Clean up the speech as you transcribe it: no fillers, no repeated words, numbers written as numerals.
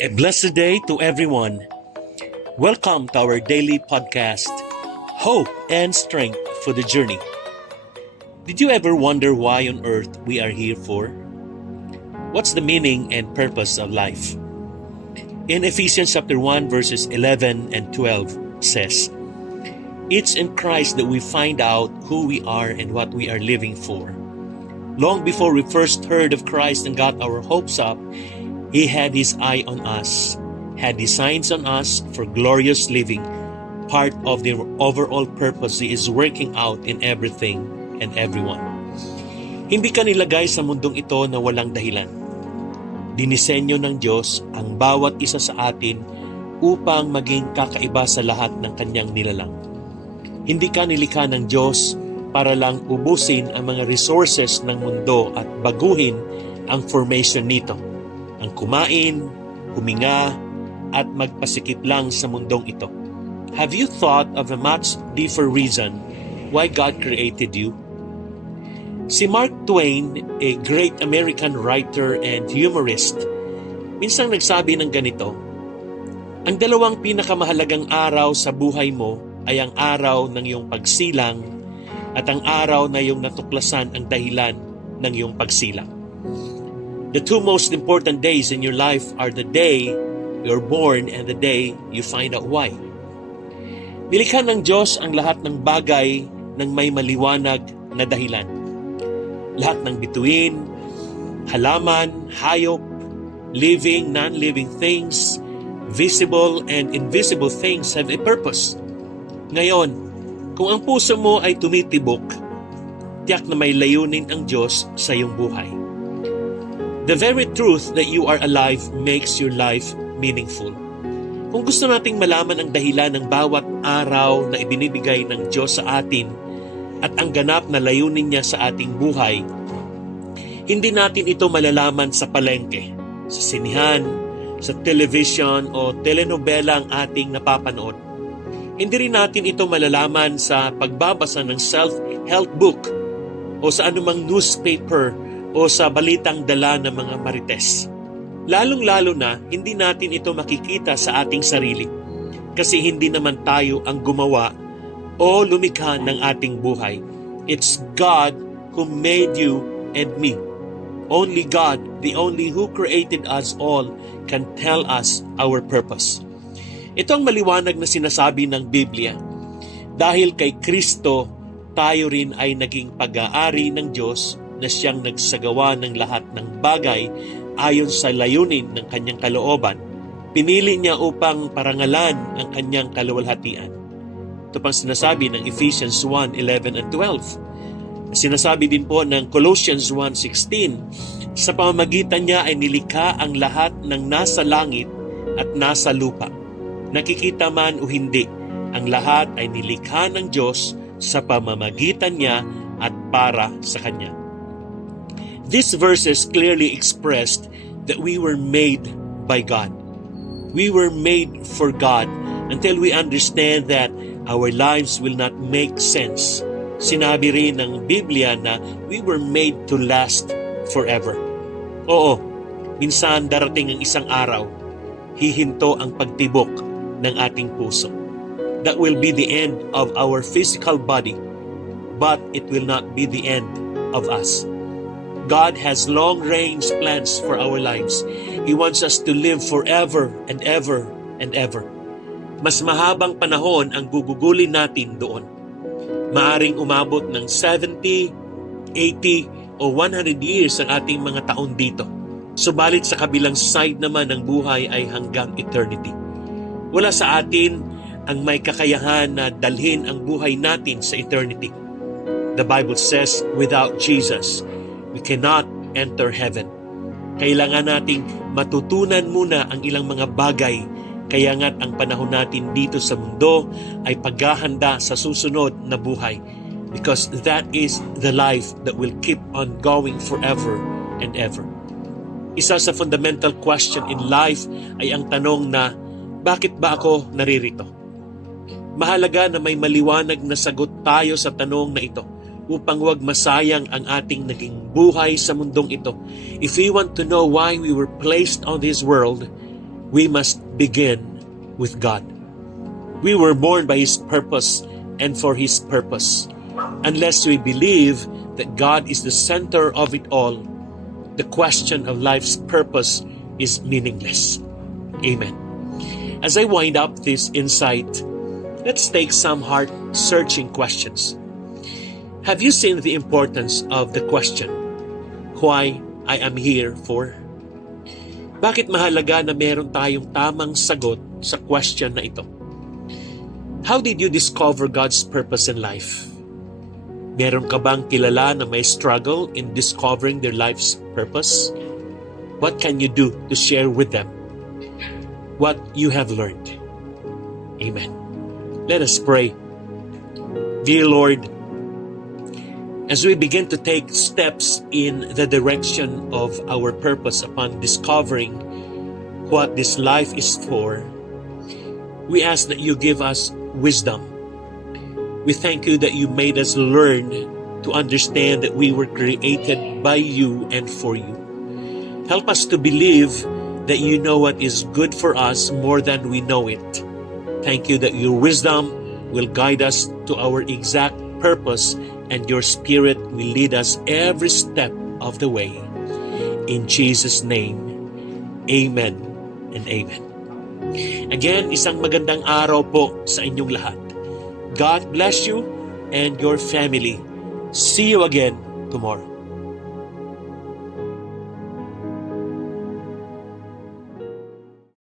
A blessed day to everyone. Welcome to our daily podcast, Hope and Strength for the Journey. Did you ever wonder why on earth we are here for? What's the meaning and purpose of life? In Ephesians chapter 1 verses 11 and 12 says, "It's in Christ that we find out who we are and what we are living for. Long before we first heard of Christ and got our hopes up, He had His eye on us, had designs on us for glorious living, part of the overall purpose He is working out in everything and everyone." Hindi ka nilagay sa mundong ito na walang dahilan. Dinisenyo ng Diyos ang bawat isa sa atin upang maging kakaiba sa lahat ng Kanyang nilalang. Hindi ka nilikha ng Diyos para lang ubusin ang mga resources ng mundo at baguhin ang formation nito. Ang kumain, huminga, at magpasikip lang sa mundong ito. Have you thought of a much deeper reason why God created you? Si Mark Twain, a great American writer and humorist, minsang nagsabi ng ganito, "Ang dalawang pinakamahalagang araw sa buhay mo ay ang araw ng iyong pagsilang at ang araw na iyong natuklasan ang dahilan ng iyong pagsilang." The two most important days in your life are the day you're born and the day you find out why. Nilikha ng Diyos ang lahat ng bagay ng may maliwanag na dahilan. Lahat ng bituin, halaman, hayop, living, non-living things, visible and invisible things have a purpose. Ngayon, kung ang puso mo ay tumitibok, tiyak na may layunin ang Diyos sa iyong buhay. The very truth that you are alive makes your life meaningful. Kung gusto nating malaman ang dahilan ng bawat araw na ibinibigay ng Diyos sa atin at ang ganap na layunin niya sa ating buhay, hindi natin ito malalaman sa palengke, sa sinihan, sa television o telenovela ang ating napapanood. Hindi rin natin ito malalaman sa pagbabasa ng self-help book o sa anumang newspaper o sa balitang dala ng mga marites. Lalong-lalo na, hindi natin ito makikita sa ating sarili kasi hindi naman tayo ang gumawa o lumikha ng ating buhay. It's God who made you and me. Only God, the only who created us all, can tell us our purpose. Ito ang maliwanag na sinasabi ng Biblia. Dahil kay Kristo, tayo rin ay naging pag-aari ng Diyos na siyang nagsagawa ng lahat ng bagay ayon sa layunin ng kanyang kalooban. Pinili niya upang parangalan ang kanyang kaluwalhatian. Ito pang sinasabi ng Ephesians 1:11 and 12. Sinasabi din po ng Colossians 1:16, sa pamamagitan niya ay nilikha ang lahat ng nasa langit at nasa lupa. Nakikita man o hindi, ang lahat ay nilikha ng Diyos sa pamamagitan niya at para sa Kanya. These verses clearly expressed that we were made by God. We were made for God until we understand that our lives will not make sense. Sinabi rin ng Biblia na we were made to last forever. Oo, minsan darating ang isang araw, hihinto ang pagtibok ng ating puso. That will be the end of our physical body, but it will not be the end of us. God has long-range plans for our lives. He wants us to live forever and ever and ever. Mas mahabang panahon ang gugugulin natin doon. Maaring umabot ng 70, 80 o 100 years ang ating mga taon dito. Subalit sa kabilang side naman ng buhay ay hanggang eternity. Wala sa atin ang may kakayahan na dalhin ang buhay natin sa eternity. The Bible says, without Jesus, we cannot enter heaven. Kailangan nating matutunan muna ang ilang mga bagay, kaya nga't ang panahon natin dito sa mundo ay paghahanda sa susunod na buhay. Because that is the life that will keep on going forever and ever. Isa sa fundamental question in life ay ang tanong na, bakit ba ako naririto? Mahalaga na may maliwanag na sagot tayo sa tanong na ito upang wag masayang ang ating naging buhay sa mundong ito. If we want to know why we were placed on this world, we must begin with God. We were born by His purpose and for His purpose. Unless we believe that God is the center of it all, the question of life's purpose is meaningless. Amen. As I wind up this insight, let's take some heart-searching questions. Have you seen the importance of the question, why I am here for? Bakit mahalaga na meron tayong tamang sagot sa question na ito? How did you discover God's purpose in life? Meron ka bang kilala na may struggle in discovering their life's purpose? What can you do to share with them what you have learned? Amen. Let us pray. Dear Lord, as we begin to take steps in the direction of our purpose upon discovering what this life is for, we ask that you give us wisdom. We thank you that you made us learn to understand that we were created by you and for you. Help us to believe that you know what is good for us more than we know it. Thank you that your wisdom will guide us to our exact purpose and your Spirit will lead us every step of the way. In Jesus' name, amen and amen. Again, isang magandang araw po sa inyong lahat. God bless you and your family. See you again tomorrow.